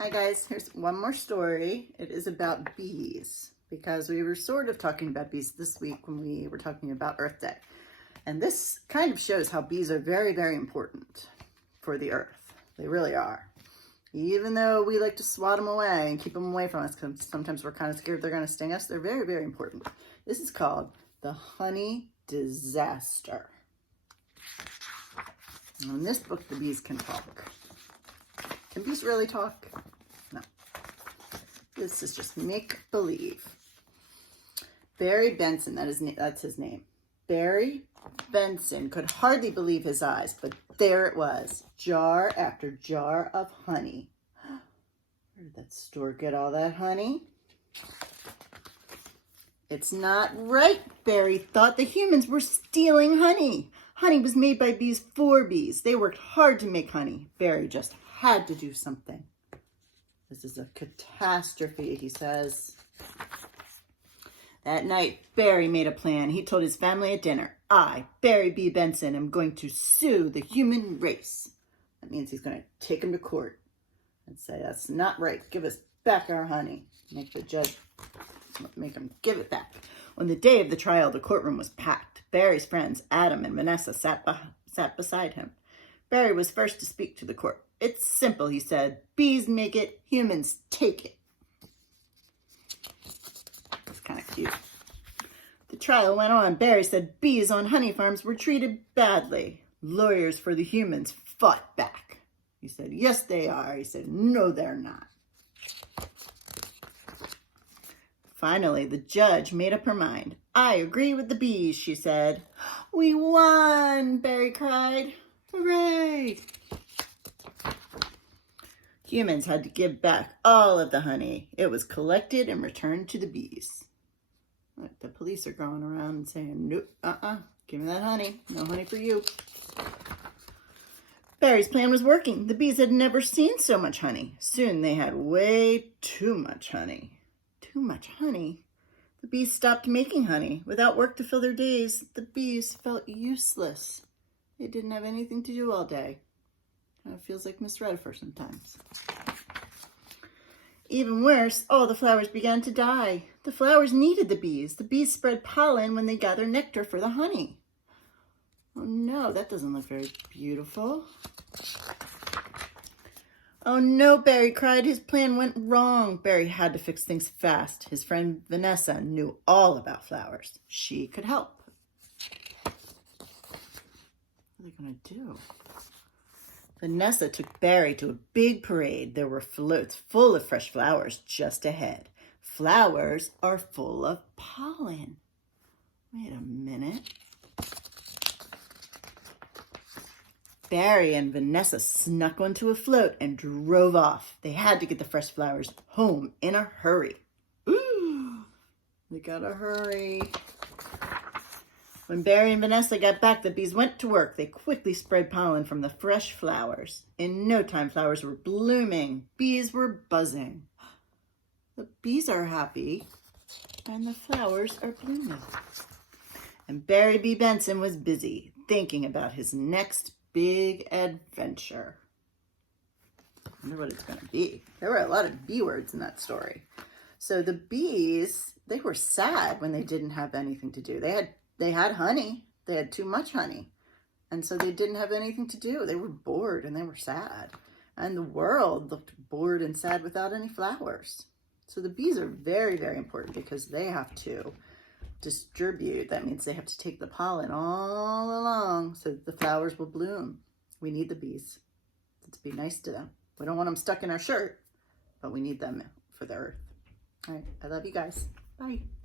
Hi guys, here's one more story. It is about bees because we were sort of talking about bees this week when we were talking about Earth Day. And this kind of shows how bees are very, very important for the earth. They really are. Even though we like to swat them away and keep them away from us because sometimes we're kind of scared they're going to sting us, they're very, very important. This is called the honey disaster. In this book, the bees can talk. Can bees really talk? No. This is just make-believe. Barry Benson, that's his name. Barry Benson could hardly believe his eyes, but there it was, jar after jar of honey. Where did that store get all that honey? It's not right, Barry thought. The humans were stealing honey. Honey was made by bees for bees. They worked hard to make honey. Barry just had to do something. This is a catastrophe, he says. That night, Barry made a plan. He told his family at dinner, I, Barry B. Benson, am going to sue the human race. That means he's going to take him to court and say, that's not right. Give us back our honey. Make the judge, make him give it back. On the day of the trial, the courtroom was packed. Barry's friends, Adam and Vanessa, sat beside him. Barry was first to speak to the court. It's simple, he said. Bees make it, humans take it. It's kind of cute. The trial went on. Barry said bees on honey farms were treated badly. Lawyers for the humans fought back. He said, yes, they are. He said, no, they're not. Finally, the judge made up her mind. I agree with the bees, she said. We won, Barry cried. Hooray! Humans had to give back all of the honey. It was collected and returned to the bees. Look, the police are going around and saying, nope, give me that honey. No honey for you. Barry's plan was working. The bees had never seen so much honey. Soon they had way too much honey. Too much honey? The bees stopped making honey. Without work to fill their days, the bees felt useless. They didn't have anything to do all day. Kind of feels like Miss Redifer sometimes. Even worse, all the flowers began to die. The flowers needed the bees. The bees spread pollen when they gather nectar for the honey. Oh no, that doesn't look very beautiful. Oh no, Barry cried. His plan went wrong. Barry had to fix things fast. His friend Vanessa knew all about flowers. She could help. What are they going to do? Vanessa took Barry to a big parade. There were floats full of fresh flowers just ahead. Flowers are full of pollen. Wait a minute. Barry and Vanessa snuck onto a float and drove off. They had to get the fresh flowers home in a hurry. Ooh, we gotta hurry. When Barry and Vanessa got back, the bees went to work. They quickly spread pollen from the fresh flowers. In no time, flowers were blooming. Bees were buzzing. The bees are happy, and the flowers are blooming. And Barry B. Benson was busy thinking about his next big adventure. I wonder what it's going to be. There were a lot of bee words in that story. So the bees, they were sad when they didn't have anything to do. They had honey. They had too much honey. And so they didn't have anything to do. They were bored and they were sad. And the world looked bored and sad without any flowers. So the bees are very, very important because they have to distribute. That means they have to take the pollen all along so that the flowers will bloom. We need the bees. Let's be nice to them. We don't want them stuck in our shirt, but we need them for the earth. All right. I love you guys. Bye.